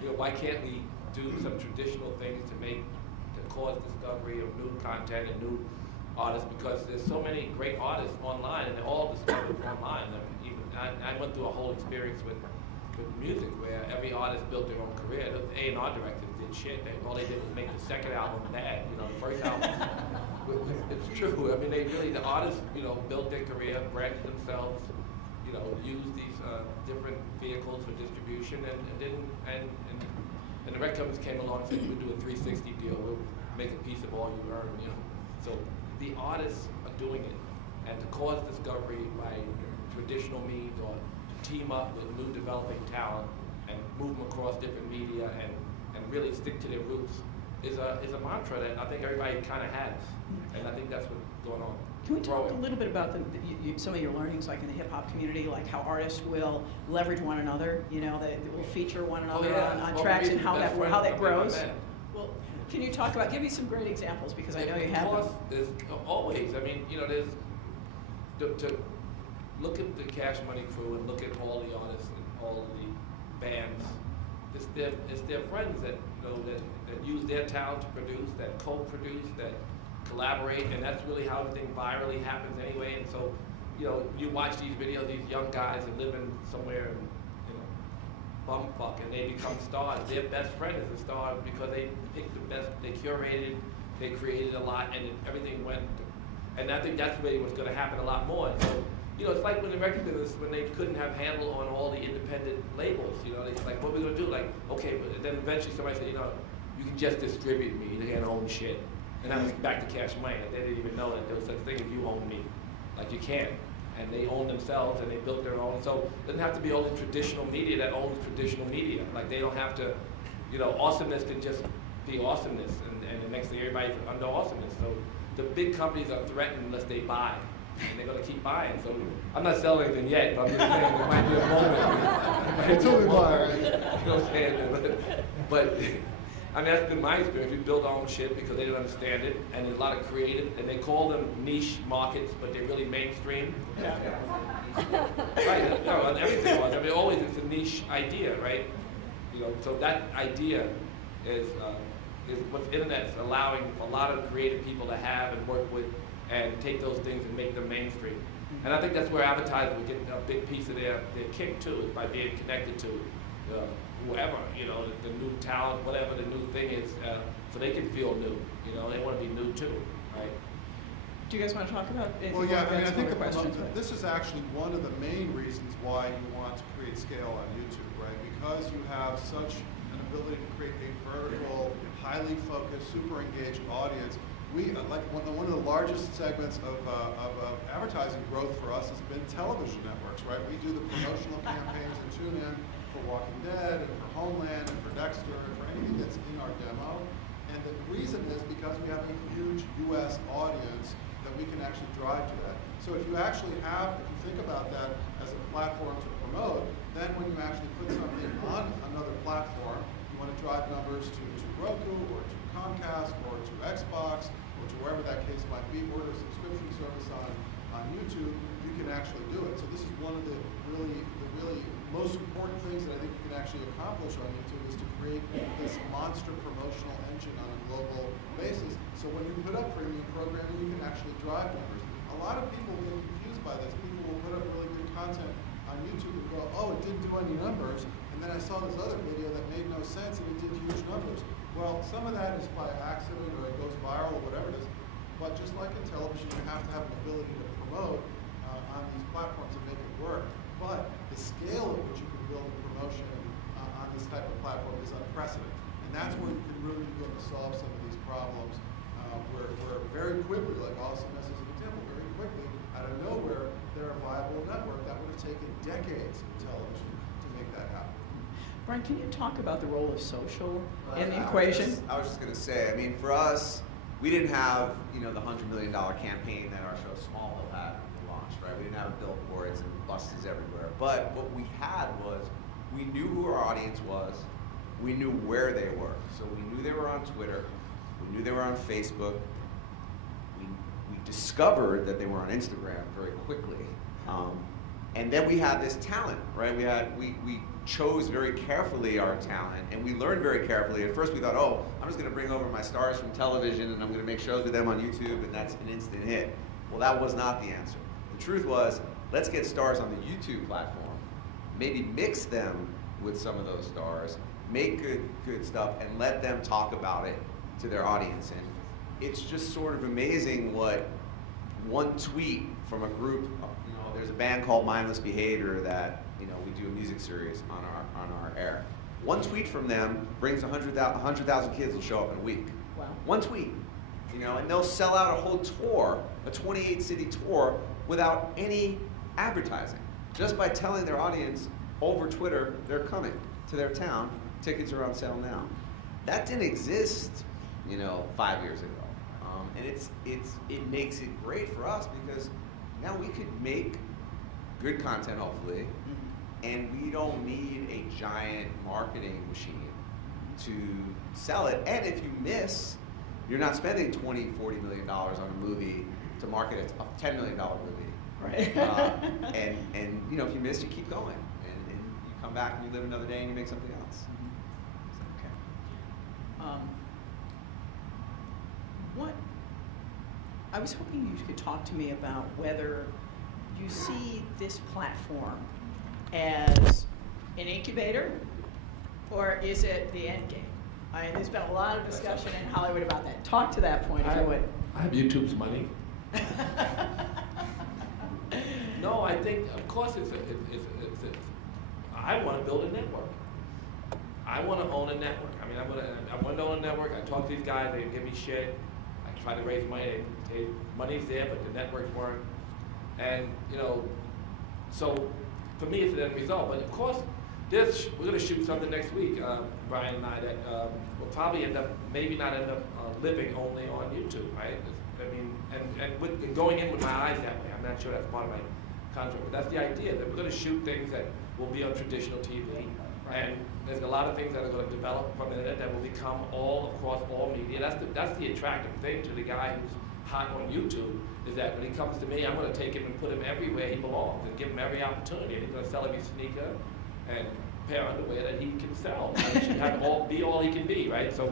You know, why can't we do some traditional things to cause discovery of new content and new artists? Because there's so many great artists online, and they're all discovered online. I mean, even I went through a whole experience with music where every artist built their own career. The A&R directors did shit. All they did was make the second album bad. You know, the first album. It's true. I mean, the artists, you know, built their career, branded themselves. You know, used these different vehicles for distribution, and the record companies came along and said, we'll do a 360 deal. We'll make a piece of all you earn. You know, so the artists are doing it, and to cause discovery by traditional means or team up with new developing talent and move them across different media and really stick to their roots is a mantra that I think everybody kind of has, and I think that's what's going on. Can we talk a little bit about some of your learnings, like in the hip hop community, like how artists will leverage one another? You know, they will feature one another on tracks, and how that grows. Well, can you talk about? Give me some great examples, because I know you have them. Of course, there's always. I mean, you know, there's to look at the Cash Money crew and look at all the artists and all the bands. It's their friends that that use their talent to produce, that co-produce, that collaborate, and that's really how everything virally happens anyway. And so, you know, you watch these videos, these young guys are living somewhere in, you know, bumfuck, and they become stars. Their best friend is a star because they picked the best, they curated, they created a lot, and everything went. And I think that's really what's going to happen a lot more. And so, you know, it's like when the record business, when they couldn't have handle on all the independent labels, you know, it's like, what are we going to do? Like, okay, but then eventually somebody said, you know, you can just distribute me, you can't own shit. And that was back to Cash Money. They didn't even know that there was such a thing as you own me. Like, you can't. And they own themselves, and they built their own. So it doesn't have to be only traditional media that owns traditional media. Like, they don't have to, you know, awesomeness can just be awesomeness. And the next thing, everybody's under awesomeness. So the big companies are threatened unless they buy. And they're going to keep buying. So I'm not selling anything yet, but I'm just saying there might be a moment. Until we buy, right? You know what I'm saying? But I mean, that's been my experience. We built our own shit because they didn't understand it, and there's a lot of creative, and they call them niche markets, but they're really mainstream. Yeah. Right, no, and everything was. I mean, always it's a niche idea, right? You know, so that idea is what the internet's allowing a lot of creative people to have and work with, and take those things and make them mainstream. And I think that's where advertisers will get a big piece of their kick too, is by being connected to whoever, you know, the new talent, whatever the new thing is, so they can feel new. You know, they want to be new too, right? Do you guys want to talk about it? Well, yeah, I mean, I think questions, this is actually one of the main reasons why you want to create scale on YouTube, right? Because you have such an ability to create a vertical, highly focused, super engaged audience. We, like one of the largest segments of advertising growth for us has been television networks, right? We do the promotional campaigns and tune in for Walking Dead and for Homeland and for Dexter and for anything that's in our demo. And the reason is because we have a huge US audience that we can actually drive to that. So if you actually have, if you think about that as a platform to promote, then when you actually put something on another platform, you want to drive numbers to Roku or to Comcast or to Xbox or to wherever that case might be, or to a subscription service on on YouTube, you can actually do it. So this is one of the really most important things that I think you can actually accomplish on YouTube is to create this monster promotional engine on a global basis. So when you put up premium programming, you can actually drive numbers. A lot of people get confused by this. People will put up really good content on YouTube and go, oh, it didn't do any numbers. And then I saw this other video that made no sense and it did huge numbers. Well, some of that is by accident or it goes viral or whatever it is. But just like in television, you have to have an ability to promote on these platforms and make it work. But the scale at which you can build a promotion on this type of platform is unprecedented. And that's where you can really begin to solve some of these problems where very quickly, like AwesomeNess is an example, very quickly, out of nowhere, they're a viable network. That would have taken decades in television to make that happen. Brian, can you talk about the role of social in the I equation? I was just going to say, I mean, for us, we didn't have, the $100 million campaign that our show Smallville had when we launched, right? We didn't have billboards and buses everywhere. But what we had was, we knew who our audience was, we knew where they were. So we knew they were on Twitter, we knew they were on Facebook, we discovered that they were on Instagram very quickly. And then we had this talent, right? We chose very carefully our talent, and we learned very carefully. At first we thought, oh, I'm just gonna bring over my stars from television and I'm gonna make shows with them on YouTube and that's an instant hit. Well, that was not the answer. The truth was, let's get stars on the YouTube platform, maybe mix them with some of those stars, make good stuff, and let them talk about it to their audience. And it's just sort of amazing what one tweet from a group, there's a band called Mindless Behavior that we do a music series on our air. One tweet from them brings 100,000 kids will show up in a week. Wow. One tweet, and they'll sell out a whole tour, a 28-city tour, without any advertising. Just by telling their audience over Twitter they're coming to their town, tickets are on sale now. That didn't exist, 5 years ago. And it makes it great for us because now we could make good content, hopefully, and we don't need a giant marketing machine to sell it. And if you miss, you're not spending $20, $40 million on a movie to market a $10 million movie. Right. And if you miss, you keep going, and you come back and you live another day and you make something else. Okay. I was hoping you could talk to me about whether you see this platform as an incubator, or is it the end game? There's been a lot of discussion in Hollywood about that. Talk to that point, if you would. I have YouTube's money. No, I think, of course, I want to build a network. I want to own a network. I mean, I want to own a network. I talk to these guys, they give me shit. I try to raise money. Money's there, but the networks weren't. And, so for me, it's an end result. But of course, we're going to shoot something next week, Brian and I, that will probably maybe not end up living only on YouTube, right? I mean, and going in with my eyes that way. I'm not sure that's part of my contract, but that's the idea, that we're going to shoot things that will be on traditional TV. And there's a lot of things that are going to develop from the internet that will become all across all media. That's the attractive thing to the guy who's hot on YouTube, is that when he comes to me, I'm going to take him and put him everywhere he belongs and give him every opportunity. And he's going to sell every sneaker and pair of underwear that he can sell. He should have be all he can be, right? So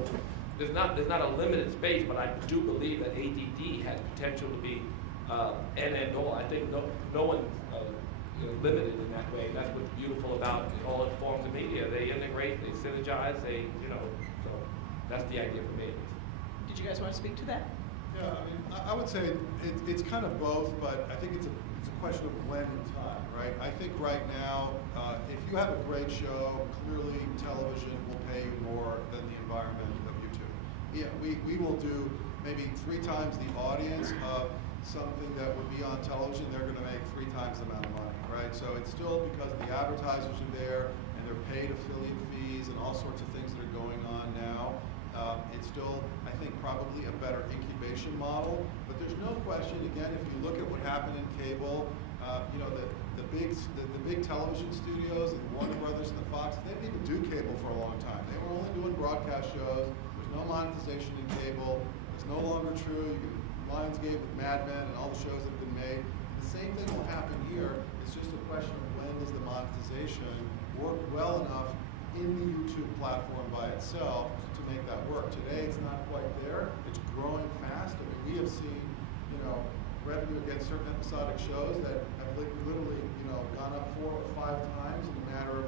there's not a limited space, but I do believe that ADD has potential to be and all. I think no one's limited in that way. That's what's beautiful about all the forms of media. They integrate, they synergize, so that's the idea for me. Did you guys want to speak to that? Yeah, I mean, I would say it's kind of both, but I think it's a question of when and time, right? I think right now, if you have a great show, clearly television will pay you more than the environment of YouTube. Yeah, we will do maybe 3 times the audience of something that would be on television. They're going to make 3 times the amount of money, right? So it's still because the advertisers are there and they're paid affiliate fees and all sorts of things that are going on now. It's still, I think, probably a better incubation model, but there's no question, again, if you look at what happened in cable, the big television studios, and Warner Brothers and the Fox, they didn't even do cable for a long time. They were only doing broadcast shows. There's no monetization in cable. It's no longer true. You can Lionsgate with Mad Men and all the shows that have been made. The same thing will happen here. It's just a question of when does the monetization work well enough in the YouTube platform by itself to make that work. Today, it's not quite there. It's growing fast. I mean, we have seen, revenue against certain episodic shows that have literally, gone up 4 or 5 times in a matter of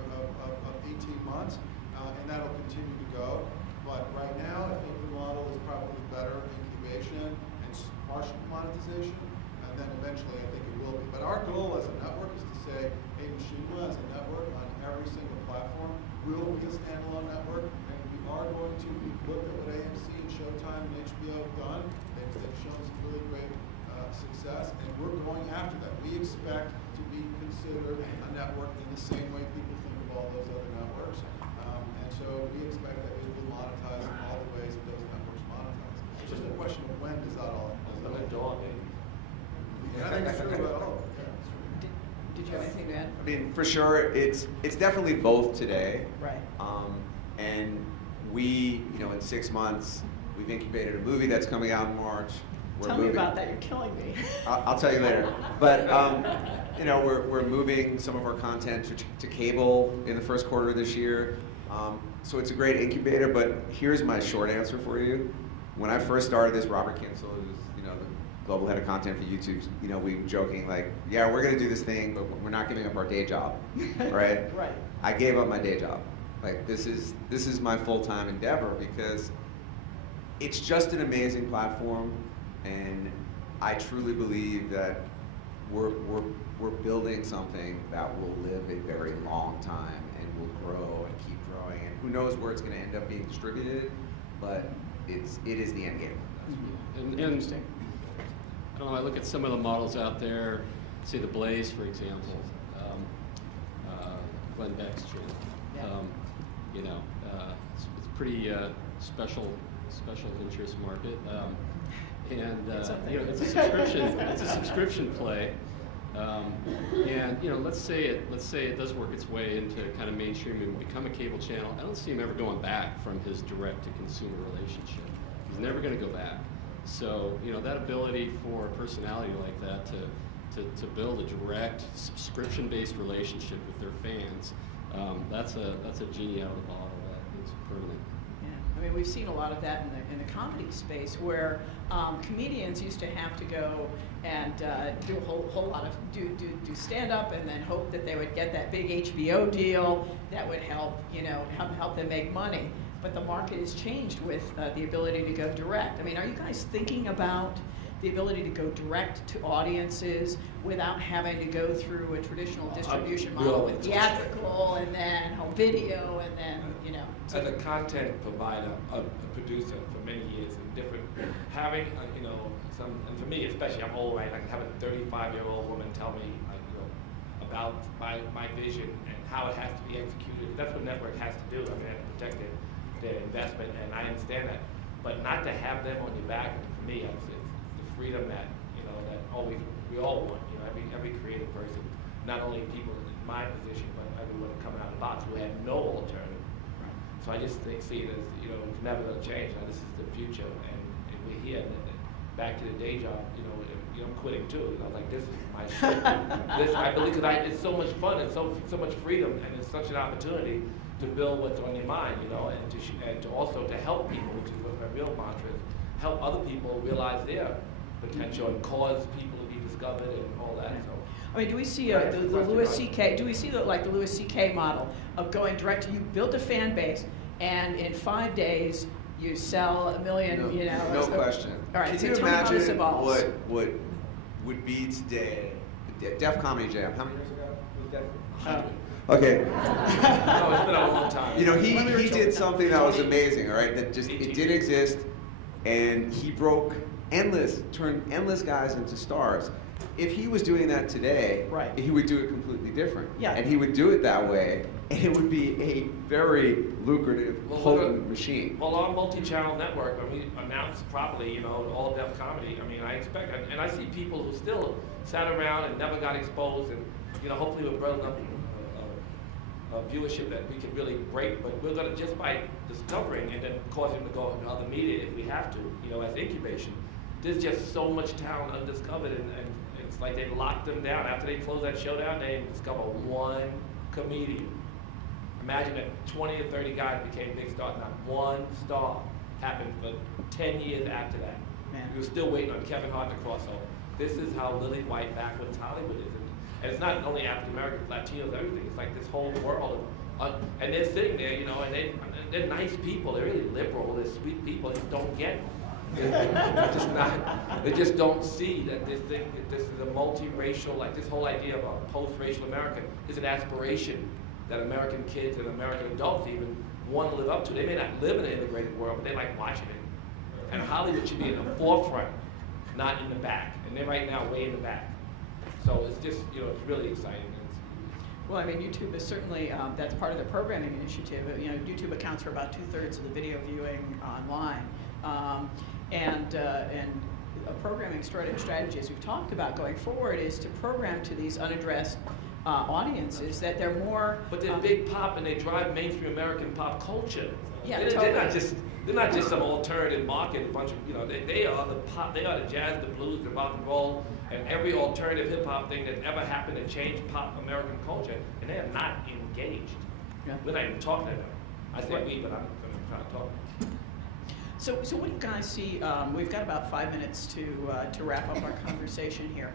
18 months, and that'll continue to go. But right now, I think the model is probably better incubation and partial monetization, and then eventually I think it will be. But our goal as a network is to say, hey, Machinima as a network on every single platform will be a standalone network, and we are going to look at what AMC and Showtime and HBO have done. They've shown some really great success, and we're going after that. We expect to be considered a network in the same way people think of all those other networks. And so we expect that it will monetize in all the ways that those networks monetize. It's just a question of when does that all Open the door, baby. Yeah, that's true about all. Did you have anything to add? I mean, for sure, it's definitely both today. Right. And we, in 6 months, we've incubated a movie that's coming out in March. Tell me about that. You're killing me. I'll tell you later. But we're moving some of our content to cable in the first quarter of this year. So it's a great incubator. But here's my short answer for you. When I first started this, Robert Kinsel, who's the global head of content for YouTube, we were joking like, yeah, we're gonna do this thing, but we're not giving up our day job, right? Right. I gave up my day job. Like this is my full-time endeavor because it's just an amazing platform. And I truly believe that we're building something that will live a very long time and will grow and keep growing. And who knows where it's going to end up being distributed, but it is the end game. And Interesting. I don't know, I look at some of the models out there, say the Blaze, for example, Glenn Beck's channel. Yeah. It's pretty special interest market. And it's a subscription play. And let's say it does work its way into kind of mainstream and become a cable channel. I don't see him ever going back from his direct to consumer relationship. He's never going to go back. So that ability for a personality like that to build a direct subscription based relationship with their fans, that's a genie out of the bottle that is permanent. I mean, we've seen a lot of that in the comedy space, where comedians used to have to go and do a whole lot of do stand up, and then hope that they would get that big HBO deal that would help help them make money. But the market has changed with the ability to go direct. I mean, are you guys thinking about the ability to go direct to audiences without having to go through a traditional distribution model with theatrical and then home video and then As a content provider, a producer for many years, and different, having and for me especially, I'm old, right? I can have a 35-year-old woman tell me about my vision and how it has to be executed. That's what network has to do. I mean, they have to protect their investment, and I understand that. But not to have them on your back, for me, it's the freedom that we all want. Every creative person, not only people in my position, but everyone coming out of the box who had no alternative. Right. So I just see it as it's never going to change. Now, this is the future, and we're here. And back to the day job, I'm quitting too. Like this is my shit. I believe because it's so much fun and so much freedom, and it's such an opportunity to build what's on your mind, and to also to help people, which is what my real mantra is, help other people realize their potential and cause people to be discovered and all that. So. I mean, do we see the Louis C.K. Do we see the Louis C.K. model of going direct to you build a fan base, and in 5 days you sell 1 million? No question. All right. Can So you tell me how this imagine evolves. what would be today? Def Comedy Jam. How many years ago was Def? Okay. No, it's been a long time. He did something that was amazing. All right, that just it didn't exist, and he turned endless guys into stars. If he was doing that today, right, he would do it completely different. Yeah. And he would do it that way, and it would be a very lucrative, potent machine. Well, our multi-channel network, when we announce properly, all Def Comedy, I mean, I expect, and I see people who still sat around and never got exposed, and hopefully we're building up a viewership that we can really break, but we're going to, just by discovering and then causing them to go into other media if we have to, as incubation, there's just so much talent undiscovered, and It's like they locked them down. After they closed that show down, they didn't discover one comedian. Imagine that 20 or 30 guys became big stars. Not one star happened for 10 years after that. Man. We were still waiting on Kevin Hart to cross over. This is how lily white backwards Hollywood is. And it's not only African Americans, Latinos, everything. It's like this whole world. And they're sitting there, you know, and they're nice people. They're really liberal. They're sweet people. They just don't get it. They're just not. They just don't see that this is a multiracial, like this whole idea of a post-racial America is an aspiration that American kids and American adults even want to live up to. They may not live in an integrated world, but they like watching it. And Hollywood should be in the forefront, not in the back. And they're right now way in the back. So it's just, you know, it's really exciting. Well, I mean, YouTube is certainly, that's part of the programming initiative. You know, YouTube accounts for about 2/3 of the video viewing online. And a programming strategy, as we've talked about going forward, is to program to these unaddressed audiences that they're more. But they're big pop and they drive mainstream American pop culture. Yeah, they're totally. They're not just some alternative market, a bunch of, you know, they are the pop, they are the jazz, the blues, the rock and roll, and every alternative hip hop thing that's ever happened to change pop American culture, and they are not engaged. Yeah. We're not even talking to them. I say Right. we, but I'm trying to talk. So what do you guys see? We've got about 5 minutes to wrap up our conversation here.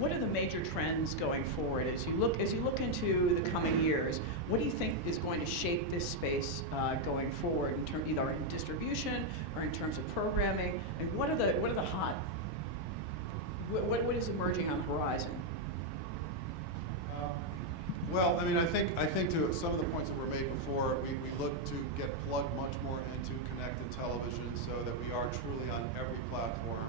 What are the major trends going forward as you look into the coming years? What do you think is going to shape this space going forward in terms either in distribution or in terms of programming? And what are the hot? What is emerging on the horizon? Well, I mean, I think to some of the points that were made before, we look to get plugged much more into connected television so that we are truly on every platform.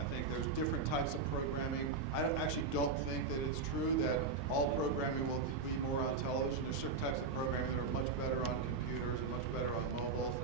I think there's different types of programming. I actually don't think that it's true that all programming will be more on television. There's certain types of programming that are much better on computers and much better on mobile.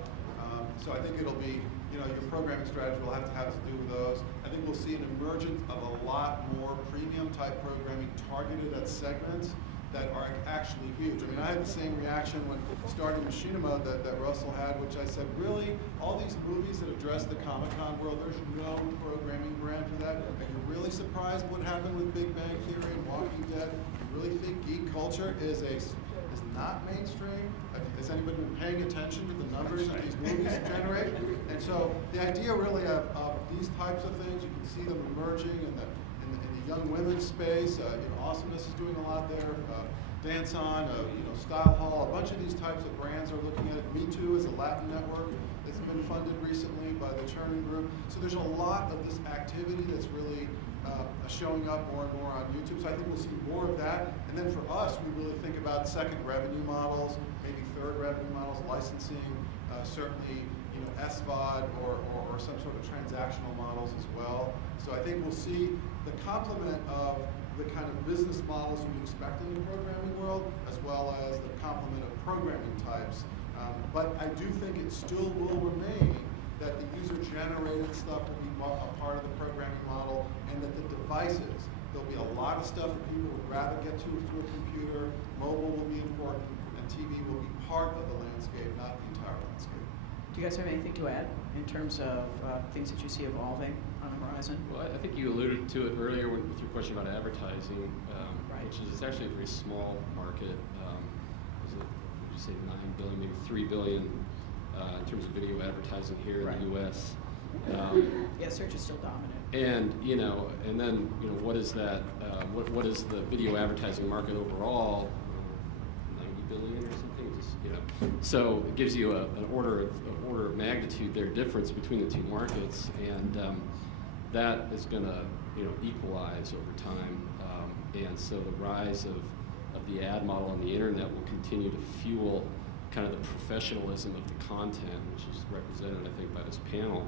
So I think it'll be, you know, your programming strategy will have to do with those. I think we'll see an emergence of a lot more premium type programming targeted at segments that are actually huge. I mean, I had the same reaction when starting Machinima that Russell had, which I said, really, all these movies that address the Comic-Con world, there's no programming brand for that. Are you really surprised what happened with Big Bang Theory and Walking Dead? You really think geek culture is not mainstream? Has anybody been paying attention to the numbers that these movies generate? And so the idea really of these types of things, you can see them emerging in the young women's space. You know, Awesomeness is doing a lot there. Dance On, you know, Style Hall, a bunch of these types of brands are looking at it. Me Too is a Latin network that's been funded recently by the Chernin Group. So there's a lot of this activity that's really showing up more and more on YouTube. So I think we'll see more of that. And then for us, we really think about second revenue models, maybe third revenue models, licensing, certainly, you know, SVOD or some sort of transactional models as well. So I think we'll see the complement of the kind of business models you'd expect in the programming world, as well as the complement of programming types. But I do think it still will remain that the user-generated stuff will be a part of the programming model, and that the devices, there'll be a lot of stuff that people would rather get to through a computer, mobile will be important, and TV will be part of the landscape, not the entire landscape. Do you guys have anything to add in terms of things that you see evolving on the horizon? Well, I think you alluded to it earlier with your question about advertising, Right. which is actually a very small market. Is it, would you say 9 billion, maybe 3 billion in terms of video advertising here Right. in the U.S. Yeah, search is still dominant. And you know, and then you know, what is that? What is the video advertising market overall? 90 billion or something. Just, you know, so it gives you an order of magnitude there difference between the two markets, and that is going to, you know, equalize over time. And so the rise of the ad model on the internet will continue to fuel kind of the professionalism of the content, which is represented, I think, by this panel.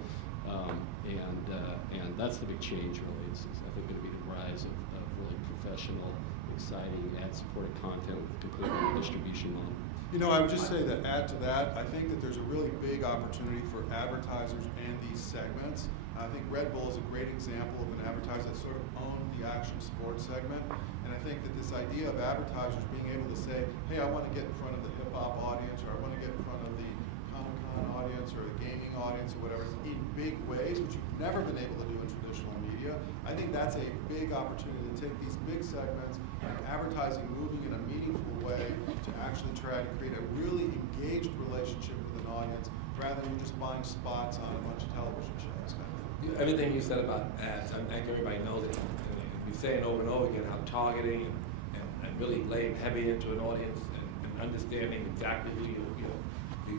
And that's the big change, really. It's I think going to be the rise of really professional, exciting, ad-supported content with completely new distribution model. You know, I would just say that add to that, I think that there's a really big opportunity for advertisers and these segments. I think Red Bull is a great example of an advertiser that sort of owned the action sports segment. And I think that this idea of advertisers being able to say, hey, I want to get in front of the hip hop audience, or I want to get in front of the Comic-Con an audience or a gaming audience or whatever in big ways, which you've never been able to do in traditional media. I think that's a big opportunity to take these big segments and advertising moving in a meaningful way to actually try to create a really engaged relationship with an audience rather than you just buying spots on a bunch of television shows. Kind of thing. Everything you said about ads, I think everybody knows it. And we say it over and over again how targeting and really laying heavy into an audience and understanding exactly who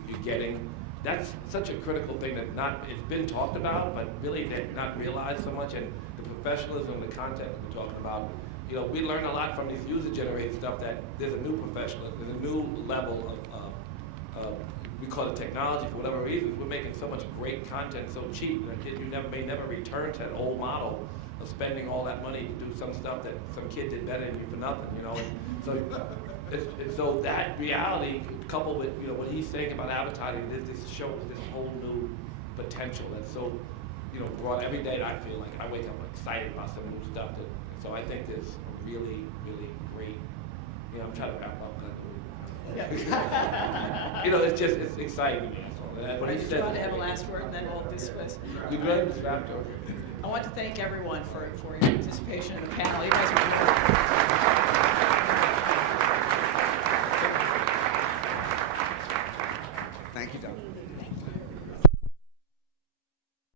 you're getting. That's such a critical thing that it's been talked about, but really not realized so much. And the professionalism and the content that we're talking about, we learn a lot from these user-generated stuff that there's a new professionalism, there's a new level of we call it technology for whatever reasons. We're making so much great content so cheap that you may never return to that old model of spending all that money to do some stuff that some kid did better than you for nothing, And so that reality, coupled with what he's saying about advertising, this shows this whole new potential that's so broad. Every day I feel like I wake up excited about some new stuff. So I think there's a really, really great. I'm trying to wrap up. It's exciting to me. What did you want to have a last word, and then we'll dismiss. You go ahead, Mr. Raptor. I want to thank everyone for your participation in the panel. You guys are